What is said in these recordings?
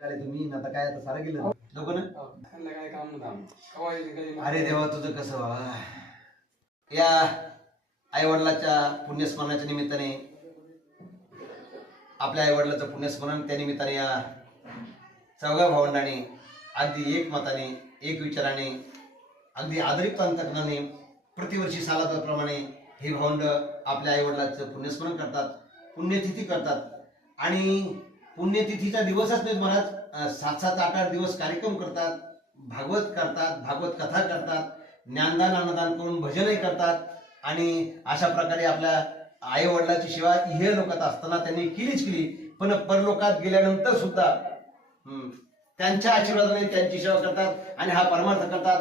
काय तुम्ही आता काय आता सारं गेलं नको ना. काय काम नव्हतं. अरे देवा तुझं कसं बाबा. या आई वडिलाच्या पुण्यस्मरणाच्या निमित्ताने आपल्या आई वडिलाचं पुण्यस्मरण त्या निमित्ताने या चौघा भावंडाने अगदी एक मताने एक विचाराने अगदी आदरित अंतकरणाने प्रतिवर्षी सालाप्रमाणे हे भावंड आपल्या आई वडिलाचं पुण्यस्मरण करतात, पुण्यतिथी करतात. आणि पुण्यतिथीचा दिवसच नाही महाराज 7-7, 8-8 दिवस कार्यक्रम करतात, भागवत करतात, भागवत कथा करतात, ज्ञानदान अन्नदान करून भजनही करतात. आणि अशा प्रकारे आपल्या आई वडिलाची सेवा इहे लोकात असताना त्यांनी केलीच केली, पण परलोकात गेल्यानंतर सुद्धा त्यांच्या आशीर्वादाने त्यांची सेवा करतात आणि हा परमार्थ करतात.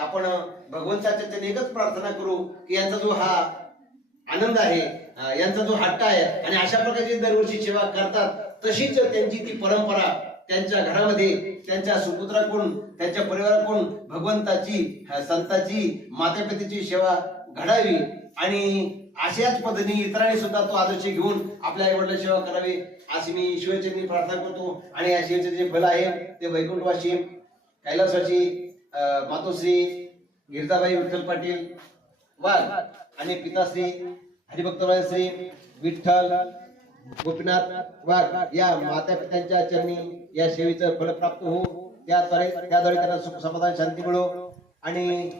आपण भगवंताच्या त्यांनी एकच प्रार्थना करू की यांचा जो हा आनंद आहे, यांचा जो हट्ट आहे आणि अशा प्रकारची दरवर्षी सेवा करतात, तशीच त्यांची ती परंपरा त्यांच्या घरामध्ये त्यांच्या सुपुत्राकडून त्यांच्या परिवाराकडून भगवंताची, संतांची, मातेपितेची सेवा घडावी आणि अशाच पद्धतीने इतरांनी सुद्धा तो आदर्श घेऊन आपल्या आई वडिलांची सेवा करावी अशी मी ईश्वरचरणी प्रार्थना करतो. आणि या सेवेचे जे फल आहे ते वैकुंठवासी कैलासवासी मातोश्री गिरजाबाई विठ्ठल पाटील वाघ आणि पिताश्री हरिभक्तराय श्री विठ्ठल गोपीनाथ वाघ या माता पित्यांच्या चरणी या सेवेचं फल प्राप्त हो. त्याद्वारे त्यांना सुख समाधान शांती मिळो आणि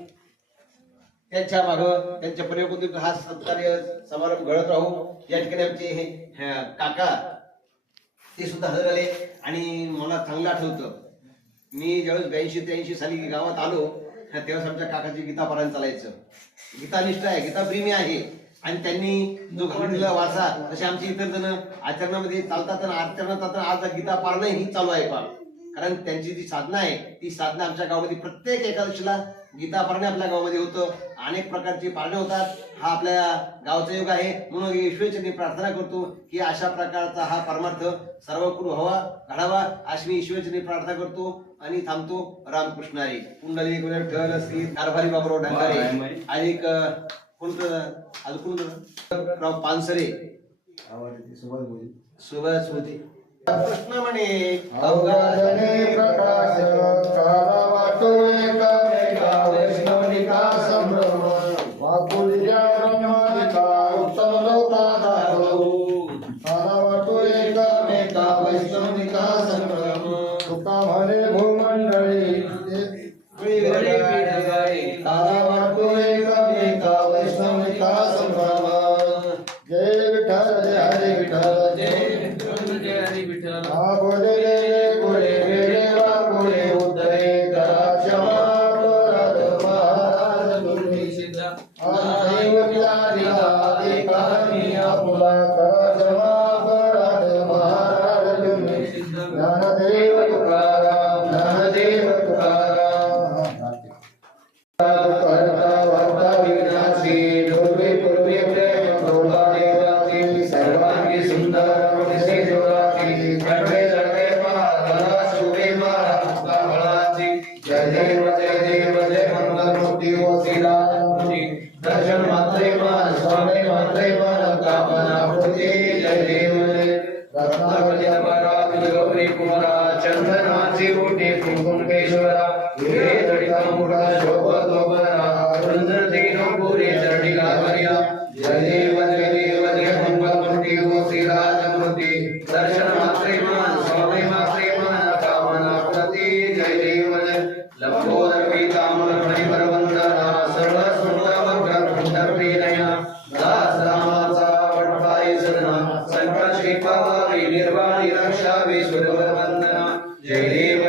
त्यांच्या मागं त्यांच्या परिवारातून हा सत्कार्य समारंभ घडत राहू. या ठिकाणी आमचे हे काका ते सुद्धा हजर आले आणि मला चांगलं आठवतं, मी ज्यावेळेस 82-83 साली गावात आलो तेव्हा आमच्या काकाची गीता पारायण चालायचं. गीतानिष्ठ आहे, गीता प्रेमी आहे आणि त्यांनी जो घडलेला वारसा तसे आमचे इतर जण आचरणामध्ये चालतात आणि आचरणात आज गीता पारायण ही चालू आहे पहा. कारण त्यांची जी साधना आहे ती साधना आमच्या गावामध्ये प्रत्येक एकादशीला गीता पारायण आपल्या गावामध्ये होतं. अनेक प्रकारची पारणे होतात. हा आपल्या गावचा योग आहे म्हणून ईश्वरचरणी प्रार्थना करतो की अशा प्रकारचा हा परमार्थ सर्वकृ व्हावा, घडावा अशी मी ईश्वरचरणी प्रार्थना करतो आणि थांबतो. रामकृष्ण हरी. कुंडली विठ्ठल श्री कारभारी बाबूराव ढंगारे आणि अजून राव पानसरे सुभाष मोदी कृष्ण म्हणे अवघाजने प्रकाश काला वाटो एका वैष्णवनिका संभ्रम वाकुल्या ब्रह्मादिका उत्तम लोकाधारो काला वाटो एका वैष्णवनिका संभ्रम तुका म्हणे भूमंडळी काला वाटो एका वैष्णवनिका संभ्रम. जय विठ्ठल जय हरे विठ्ठल जय हा बोले रे बोले रे वा बोले उद्धरे करा क्षमा अपराध महाराज तुम्ही सिद्ध आदेव विलारिला एकानी आपुला करा क्षमा अपराध महाराज तुम्ही सिद्ध ज्ञानदेव तुकाराम ज्ञानदेव तुकाराम करता वार्ता विनाशी दुर्वे पूर्वे प्रेम प्रभा देवाची सर्वांगी सुंदर दर्शन मात्रे मान स्वामी मात्रे मान कामना होते. जय देव रत्नावली गौरी कुमारा चंदनाची ओटी कुंकुमेश्वरा हिरे जडिता मुखा शोभतोबरा रुंदर तीनो पुरी चरणी लागरिया. जय देव जय मंगलमूर्ती ओ श्रीराजमूर्ती दर्शन मात्रे मान स्वामी मात्रे मान कामना होते. जय देव लंबोदर पीतांबर फणिवरवंदना सर्व सुंदरप्रियनया दास रामाचा वटपाई सदना संकट श्रीपावी निर्वाणी रक्षावी सुरवर वंदना. जय देव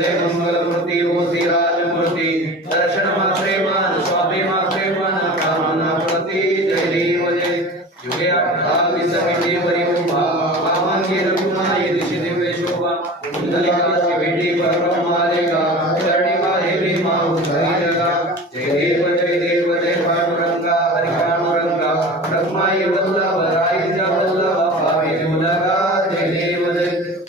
जय मंगलमूर्ती ओ श्रीराजमूर्ती दर्शन मात्रे मान स्वामी मात्रे मान कामना प्रति. जय देव युगे 28 समिती वरी उभा आमांगी रघुनाई दिशी दिव्य शोभा कुंडलिकाची भेटी परब्रह्मालिका चरणी माहेरी माऊ धैर्यगा. जय देव जय पांडुरंगा हरि पांडुरंगा रखमाई वल्लभ राईचा वल्लभ पावी मुलगा. जय देव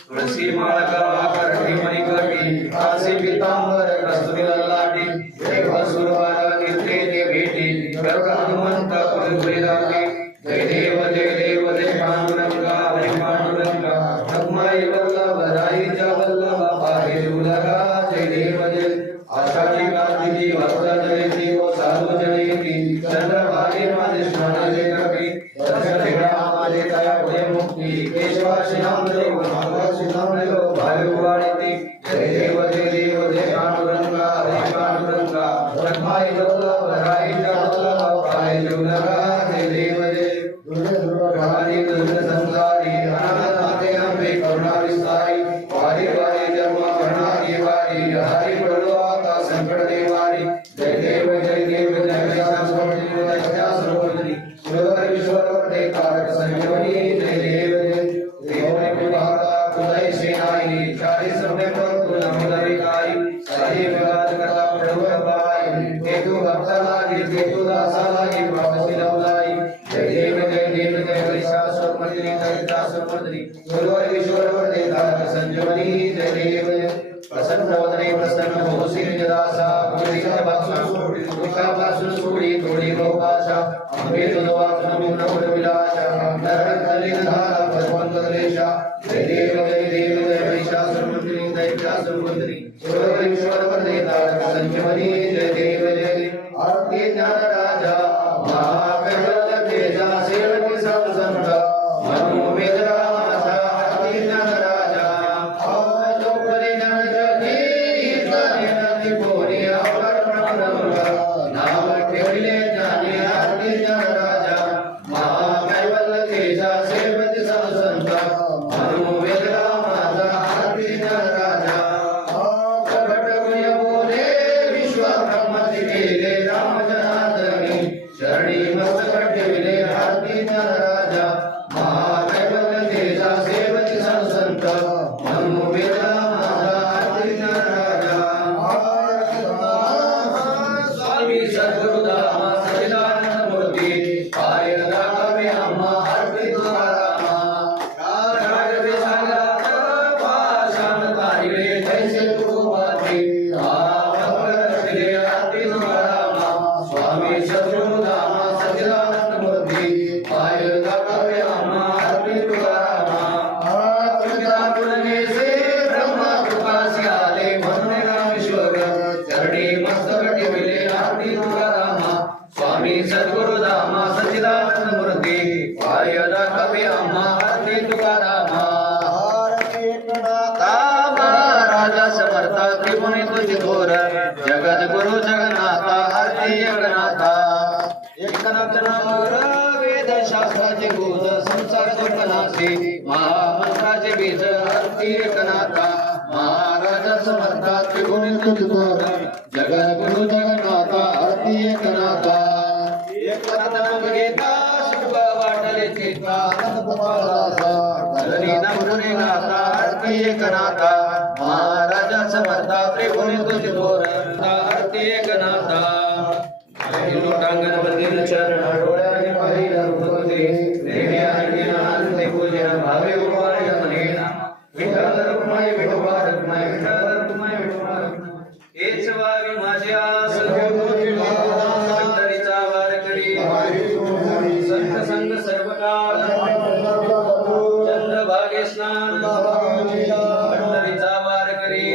तुळसी माळ गवा करठी मणिकटी कासी पीतांबर कस्तुरी ललाटी देव सुरवार नित्य भेटी गर्ग हनुमंत कुलपुरी दाती. जय देव जय पांडुरंगा हरि पांडुरंगा रखमाई वल्लभ राईचा वायुवाणिती जय देव जय पांडुरंगा हरे पांडुरंगा ब्रह्माय वराय प्राय जुलगा जय देव जय दुर्गारी दुर्ग संसारी अनाथ माते अंबे करुणा विस्तारी वारी वारी जन्म करणारी वारी हरि पडो आता संकट देवारी जय देव जय शास्त्रमणी सुरवर विश्वर दे कारक संजीवनी जय देव जय तुझाई सेनाई चारी सबने पर तू नमोदरी काई सारी विराज करा प्रभु पाई केतु भक्ता लागी केतु दासा लागी प्रभु सिलवलाई जय देव जय शास्त्रमणी जय शास्त्रमणी सुरवर विश्वर दे कारक संजीवनी जय देव प्रसन्न वदने प्रसन्न होसी जदासा गुरुचा पासून सोडी थोडी गोपाशा अंबे तुझवाचन मूर्ण विलासा नरण कलिन धारा भगवंत कलेशा जय देव जय शास्त्रमंत्री जय शास्त्रमंत्री सुरवर ईश्वर वरदे तारक संजीवनी जय देव जय आरती ज्ञान राजा महाकैवल्य तेजा सेवक सब संता मनो वेदना माता आरती ज्ञान राजा लोकरी ज्ञान जगी ज्ञानी बोली अवतरण नाम ठेवले ज्ञानी आरती ज्ञान राजा महाकैवल्य तेजा सेवक सब संता मनो वेदना माता आरती ज्ञान राजा प्रकट गुण बोले विश्व ब्रह्मति केले राम जनार्दनी शरणी मस्तक ठेवले आरती ज्ञान राजा महाकैवल्य तेजा सेवक सब संता मनो वेदना माता आरती ज्ञान राजा स्वामी सद्गुरुदाम सच्चिदानंद मूर्ति पाय दाखवे आम्हा आरती तुकारामा राग विसागा पाषाण तारिले जैसे तुकोबाती आरती तुकारामा स्वामी सद्गुरुदाम सच्चिदानंद मूर्ति पाय दाखवे आम्हा आरती तुकारामा से ब्रह्मा कृपासी आले म्हणून रामेश्वर चरणी मस्तक ठेवले आरती तुकारामा स्वामी सद्गुरुदामा सच्चिदानंद मूर्ती पाय दाखवे आम्हा आरती तुकारामा राजा समर्था त्रिपुणी तुझी थोर जगद गुरु जगन्नाथा आरती एकनाथा एकनाथ नामवर वेद शास्त्राचे गुज संसार दुर्गनाशी महामंत्राचे बीज आरती एकनाथा महाराजा समर्था त्रिपुणी तुझी थोर जगद गुरु जगन्नाथा आरती एकनाथा एकनाथ नाम घेता शुभ वाटले चित्ता धरणी नमने गाता आरती एकनाथा महाराजा समर्था त्रिपुणी तुझी थोर आरती एकनाथा लोटांगण मंदिर चरण डोळ्याने पाहिलं रूपवते प्रेमी आणि आनंदे पूजन भावे उभारे मनेना विठ्ठल रुक्माई विठोबा रुक्माई विठ्ठल रुक्माई विठोबा रुक्माई हेच वावी माझे आस पंढरीचा वारकरी संत संग सर्व काळ चंद्रभागे स्नान पंढरीचा वारकरी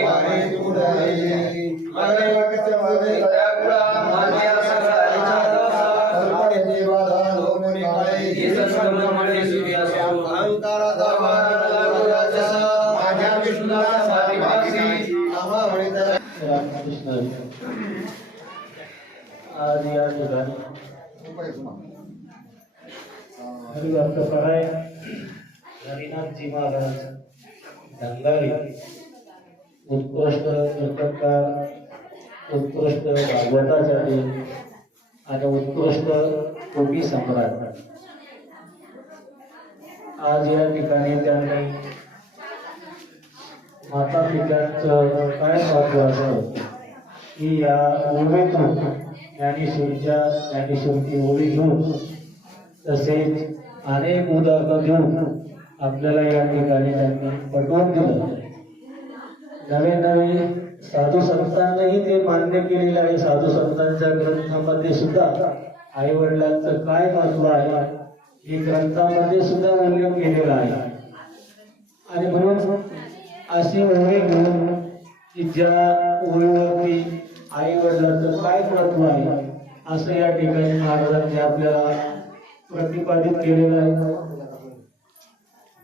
आज या ठिकाणी हरिभक्त कराय हरिनाथजी महाराज धनगारी उत्कृष्ट कीर्तनकार उत्कृष्ट भागवतासाठी आणि उत्कृष्ट योगी सम्राट आज या ठिकाणी त्यांनी माता पित्यांचं काय महत्व असतं की या ओळीतून ज्ञानेश्वरची ओळी घेऊन तसेच अनेक उदाहरणं देऊन आपल्याला या ठिकाणी त्यांनी पटवून दिलं. नवे नवे साधू संतांनाही ते मान्य केलेलं आहे. साधू संतांच्या ग्रंथामध्ये सुद्धा आई वडिलांचं काय महत्व आहे हे ग्रंथामध्ये सुद्धा उल्लेख केलेला आहे. आणि म्हणून अशी ओळी घेऊन की ज्या ओळीवरती आई वडिलांचं काय महत्व आहे असं या ठिकाणी महाराजांनी आपल्याला प्रतिपादित केलेलं आहे.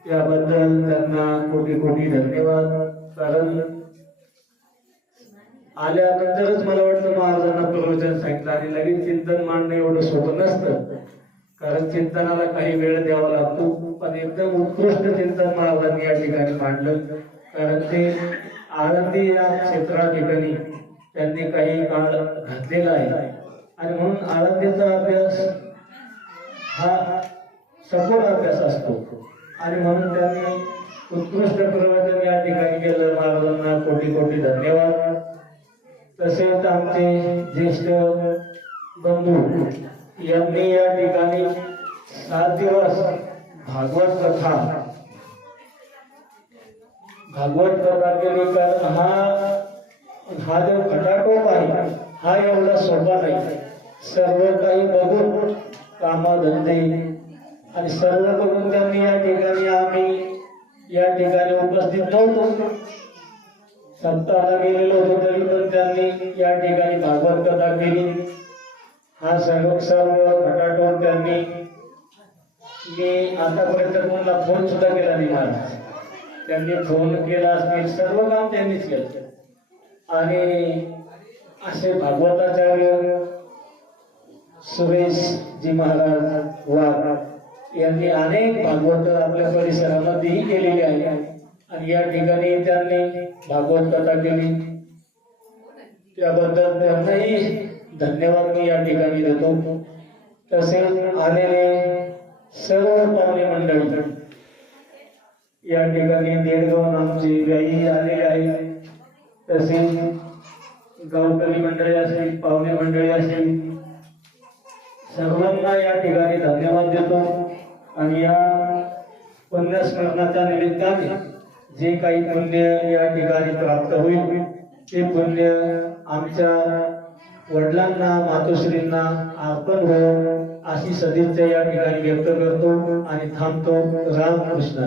त्याबद्दल त्यांना कोटी कोटी धन्यवाद. कारण आल्यानंतरच मला वाटतं महाराजांना प्रवचन सांगितलं आणि लगेच चिंतन मांडणं एवढं सोपं नसतं, कारण चिंतनाला काही वेळ द्यावा लागतो. पण एकदम उत्कृष्ट चिंतन महाराजांनी या ठिकाणी मांडलं. कारण ते आळंदी या क्षेत्रा ठिकाणी त्यांनी काही काळ घातलेला आहे आणि म्हणून आळंदीचा अभ्यास हा सखोल अभ्यास असतो आणि म्हणून त्यांनी उत्कृष्ट प्रवचन या ठिकाणी केलं. महाराजांना कोटी कोटी धन्यवाद. तसेच आमचे ज्येष्ठ बंधू यांनी या ठिकाणी 7 दिवस भागवत कथा केली. कारण हा जो खटाटोप आहे हा एवढा सोपा नाही. सर्व काही बघून कामधंदे आणि सर्व बघून त्यांनी या ठिकाणी आम्ही या ठिकाणी उपस्थित नव्हतो, सप्ताहाला गेलेलो होतो, तरी पण त्यांनी या ठिकाणी भागवत कथा केली. हा सर्व खटाटोप त्यांनी, मी आतापर्यंत कोणाला फोन सुद्धा केला नाही महाराज. त्यांनी फोन केला असतील, सर्व काम त्यांनीच केलं. आणि असे भागवताचार्य सुरेशजी महाराज वाघ यांनी अनेक भागवत आपल्या परिसरामध्येही केलेली आहे आणि या ठिकाणी त्यांनी भागवत कथा केली. त्याबद्दल त्यांनाही धन्यवाद मी या ठिकाणी देतो. तसेच आलेले सर्व पाहुणे मंडळी या ठिकाणी देडगावून आमची व्याई आलेली आहे. तसेच गावकरी मंडळी असतील, पाहुणे मंडळी असतील, सर्वांना या ठिकाणी धन्यवाद देतो. आणि या पुण्यस्मरणाच्या निमित्ताने जे काही पुण्य या ठिकाणी प्राप्त होईल ते पुण्य आमच्या वडिलांना, मातोश्रींना अर्पण हो अशी सदिच्छा या ठिकाणी व्यक्त करतो आणि थांबतो. रामकृष्ण.